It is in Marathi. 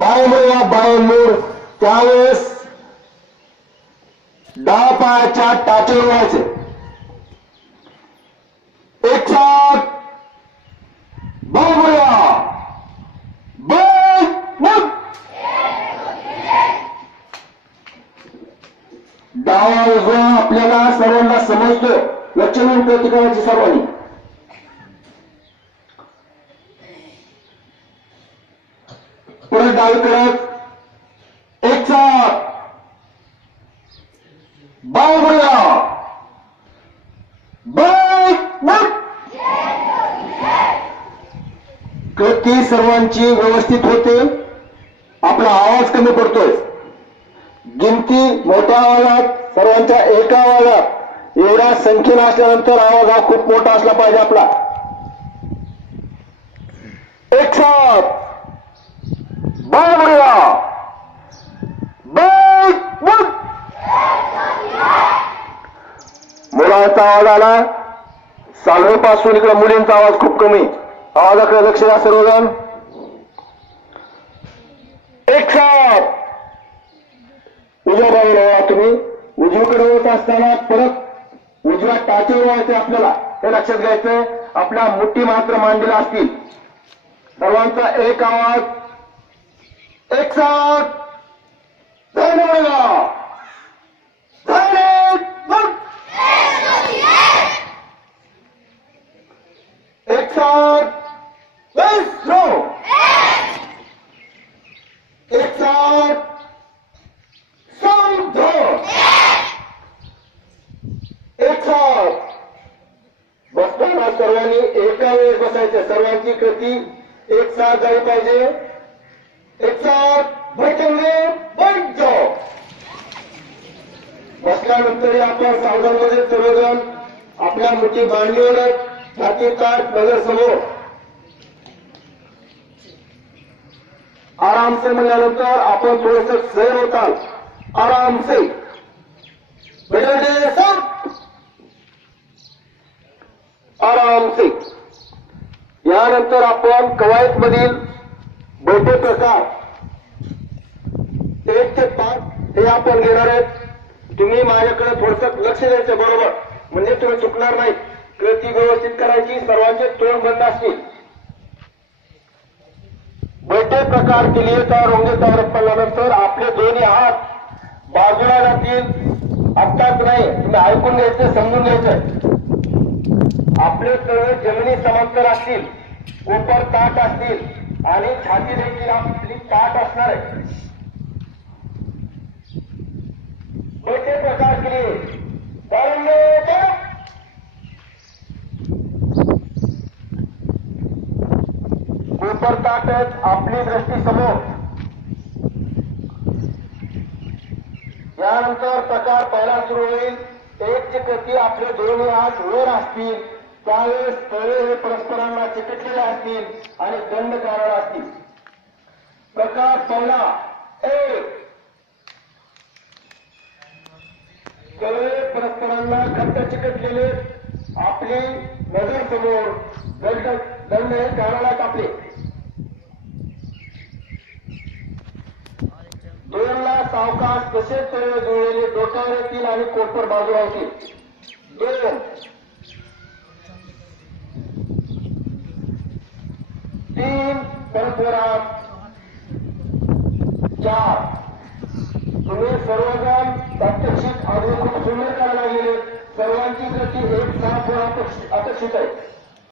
बावमुळे बावनूर त्यावेळेस डाव पायाच्या टाचेवर व्हायचे. एक साथ बावमुळे डावा उजवा आपल्याला सर्वांना समजतो. लक्षणीय प्रयत्न करायची सर्वांनी. परत डावी करत एक साथ बावमुळे कृती सर्वांची व्यवस्थित होते. आपला आवाज कमी पडतोय. गिनती मोठ्या आवाजात सर्वांच्या एका आवाजात एवढ्या संख्येनं असल्यानंतर आवाज हा खूप मोठा असला पाहिजे आपला. एक साथ बावमुळे मुलांचा आवाज आला. सालवेपासून इकडे मुलींचा आवाज खूप कमी. आवाजाकडे लक्ष द्या सर्वजण. एक साथ उजव्या बाजूला तुम्ही उजवीकडे होत असताना परत उजव्या टाचेवर व्हायचे आपल्याला. हे लक्षात घ्यायचं. आपल्या मुठी मात्र मांडलेल्या असतील. सर्वांचा एक आवाज. एक साथ एक साथ एक साथ एक साथ बसताना सर्वांनी एका वेळेस बसायचं. सर्वांची कृती एक साथ झाली पाहिजे. एक साथ बैठेंगे बैठ जाओ. बसल्यानंतर आपण सावधानमध्ये सर्वजण आपल्या मुठी बांधलीवर छाती ताट नजर समोर. आराम से म्हणल्यानंतर आपण थोडस सैर होताल. आराम से बैठे सब आराम से. यानंतर आपण कवायत मधील बैठे प्रकार 1 ते 5 हे आपण घेणार आहेत. तुम्ही माझ्याकडे थोडस लक्ष द्यायचं बरोबर, म्हणजे तुम्ही चुकणार नाही. कृती व्यवस्थित करायची. सर्वांचे तोंड बंद असतील. बैठे प्रकार के लिए तयार होंगे. तयार पडल्यानंतर आपले दोन्ही हात बाजूला जातील. आत्ताच नाही, तुम्ही ऐकून घ्यायचं, समजून घ्यायचं. आपले तळ जमिनी समांतर असतील, ऊपर ताट असतील आणि छाती देखील आपली ताट असणार आहे. बैठे प्रकार के लिए ऊपर ताट आहे. आपली दृष्टी समोर. यानंतर प्रकार पहिला सुरू होईल. एक ची कृती आपले दोन्ही हात वर असतील. त्यावेळेस तळे हे परस्परांना चिकटलेले असतील आणि दंडकारक असतील. प्रकार पहिला एक. तळे परस्परांना घट्ट चिकटलेले. आपली नजर समोर. दंड हे कानाला कापले. 2ला सावकाश कसे तळे जुळलेले डोक्यावर येतील आणि कोपर बाजूला होतील. 2 3 परस्परात 4. तुम्ही सर्वजण प्रात्यक्षिक आधी खूप सुंदर करायला गेले. सर्वांची गती एक साथ अपेक्षित आहे.